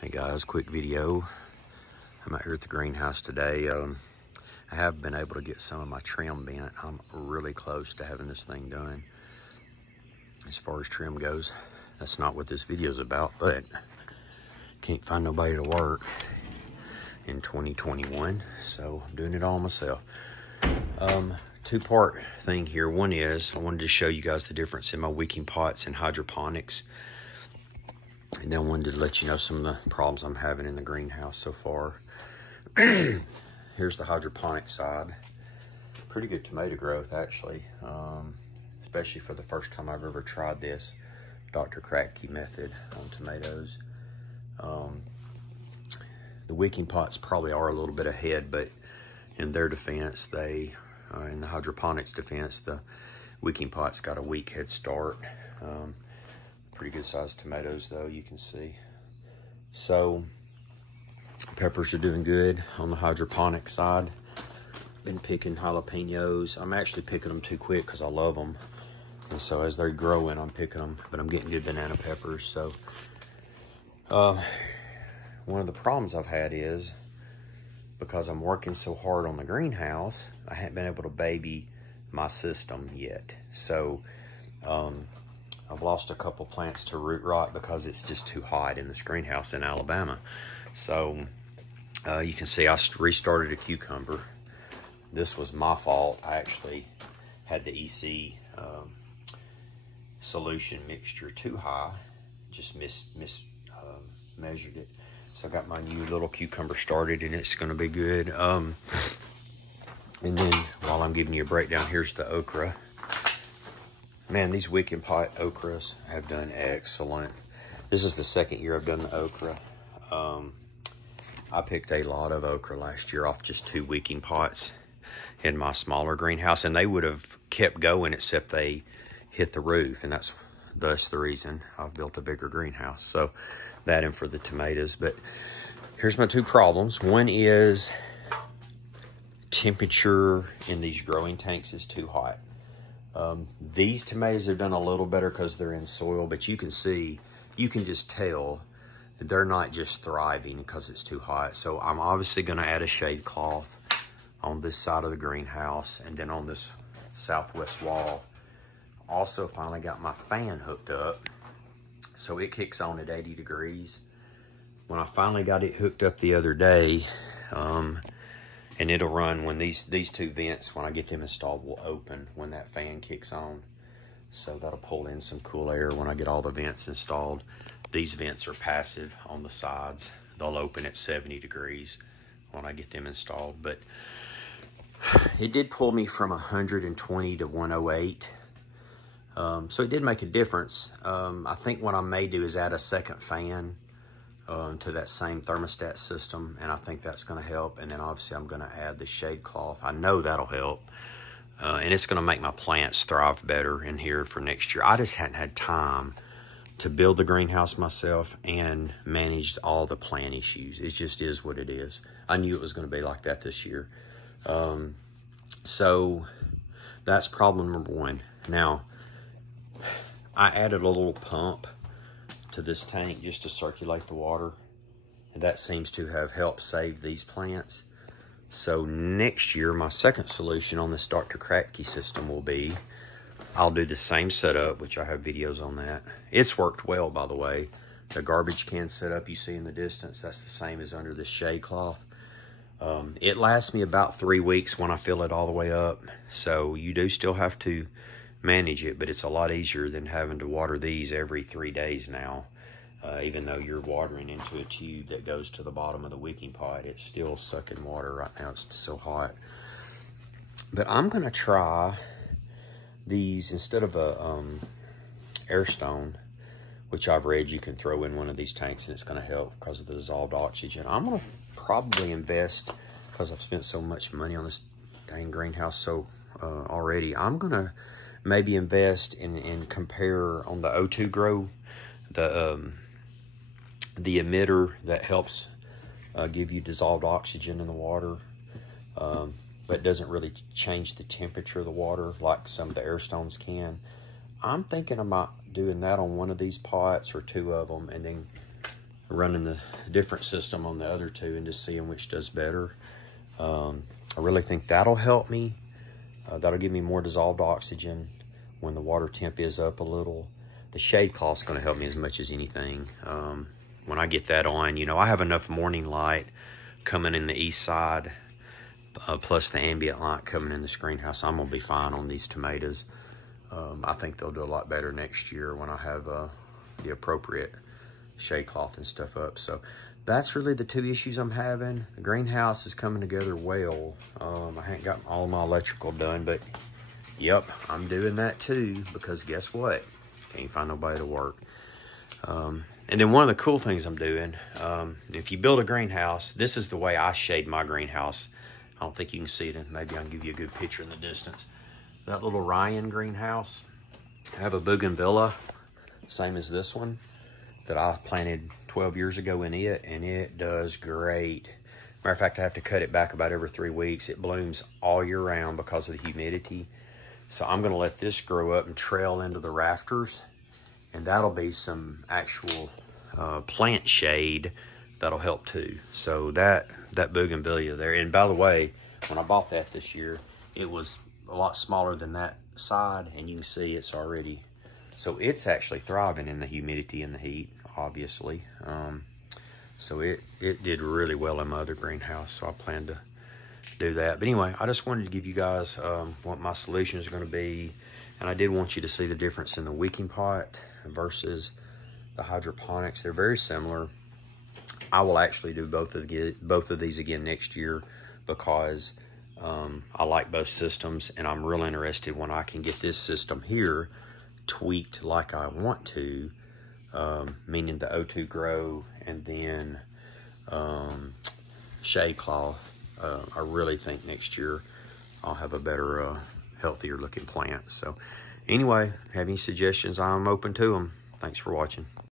Hey guys, quick video. I'm out here at the greenhouse today. I have been able to get some of my trim bent. I'm really close to having this thing done. As far as trim goes, that's not what this video is about, but can't find nobody to work in 2021, so I'm doing it all myself. Two-part thing here. One is I wanted to show you guys the difference in my wicking pots and hydroponics. And then I wanted to let you know some of the problems I'm having in the greenhouse so far. Here's the hydroponic side. Pretty good tomato growth, actually. Especially for the first time I've ever tried this Dr. Kratky method on tomatoes. The wicking pots probably are a little bit ahead, but in their defense, in the hydroponics defense, the wicking pots got a weak head start. Pretty good sized tomatoes though, you can see. So peppers are doing good on the hydroponic side. Been picking jalapenos. I'm actually picking them too quick because I love them. And so as they're growing, I'm picking them, but I'm getting good banana peppers. So one of the problems I've had is because I'm working so hard on the greenhouse, I haven't been able to baby my system yet. So I've lost a couple plants to root rot because it's just too hot in this greenhouse in Alabama. So you can see I restarted a cucumber. This was my fault. I actually had the EC solution mixture too high. Just measured it. So I got my new little cucumber started and it's gonna be good. And then while I'm giving you a breakdown, here's the okra. Man, these wicking pot okras have done excellent. This is the second year I've done the okra. I picked a lot of okra last year off just 2 wicking pots in my smaller greenhouse, and they would have kept going except they hit the roof, and that's thus the reason I've built a bigger greenhouse. So that and for the tomatoes. But here's my 2 problems. One is temperature in these growing tanks is too hot. These tomatoes have done a little better because they're in soil, but you can see, you can just tell they're not just thriving because it's too hot. So I'm obviously going to add a shade cloth on this side of the greenhouse and then on this southwest wall. Also finally got my fan hooked up, so it kicks on at 80 degrees. When I finally got it hooked up the other day, and it'll run when these 2 vents, when I get them installed, will open when that fan kicks on. So that'll pull in some cool air when I get all the vents installed. These vents are passive on the sides. They'll open at 70 degrees when I get them installed. But it did pull me from 120 to 108. So it did make a difference. I think what I may do is add a second fan to that same thermostat system, and I think that's going to help. And then obviously I'm going to add the shade cloth. I know that'll help, and it's going to make my plants thrive better in here for next year. I just hadn't had time to build the greenhouse myself and manage all the plant issues. It just is what it is. I knew it was going to be like that this year. So that's problem number 1. Now, I added a little pump to this tank just to circulate the water, and that seems to have helped save these plants. So next year, my second solution on this Dr. Kratky system will be, I'll do the same setup, which I have videos on that. It's worked well, by the way. The garbage can setup you see in the distance, that's the same as under this shade cloth. It lasts me about 3 weeks when I fill it all the way up. So you do still have to manage it, but it's a lot easier than having to water these every 3 days now. Even though you're watering into a tube that goes to the bottom of the wicking pot, it's still sucking water right now. It's so hot. But I'm gonna try these instead of a air stone, which I've read you can throw in one of these tanks and it's gonna help because of the dissolved oxygen. I'm gonna probably invest, because I've spent so much money on this dang greenhouse already, I'm gonna maybe invest in compare on the O2 Grow, the emitter that helps give you dissolved oxygen in the water, but doesn't really change the temperature of the water like some of the air stones can. I'm thinking about doing that on one of these pots or 2 of them, and then running the different system on the other two and just seeing which does better. I really think that'll help me. That'll give me more dissolved oxygen when the water temp is up a little. The shade cloth's gonna help me as much as anything. When I get that on, you know, I have enough morning light coming in the east side, plus the ambient light coming in this greenhouse. I'm gonna be fine on these tomatoes. I think they'll do a lot better next year when I have the appropriate shade cloth and stuff up. So that's really the two issues I'm having. The greenhouse is coming together well. I haven't got all my electrical done, but yep, I'm doing that too, because guess what? Can't find nobody to work. And then one of the cool things I'm doing, if you build a greenhouse, this is the way I shade my greenhouse. I don't think you can see it, and maybe I can give you a good picture in the distance. That little Ryan greenhouse, I have a bougainvillea, same as this one, that I planted 12 years ago in it, and it does great. Matter of fact, I have to cut it back about every 3 weeks. It blooms all year round because of the humidity. So I'm gonna let this grow up and trail into the rafters, and that'll be some actual plant shade that'll help too. So that bougainvillea there, and by the way, when I bought that this year, it was a lot smaller than that side, and you can see it's already, so it's actually thriving in the humidity and the heat, obviously. So it did really well in my other greenhouse, so I plan to do that. But anyway, I just wanted to give you guys what my solution is going to be, and I did want you to see the difference in the wicking pot versus the hydroponics. They're very similar. I will actually do both of these again next year, because I like both systems, and I'm real interested when I can get this system here tweaked like I want to, meaning the O2 grow and then shade cloth. I really think next year I'll have a better, healthier looking plant. So anyway, have any suggestions, I'm open to them. Thanks for watching.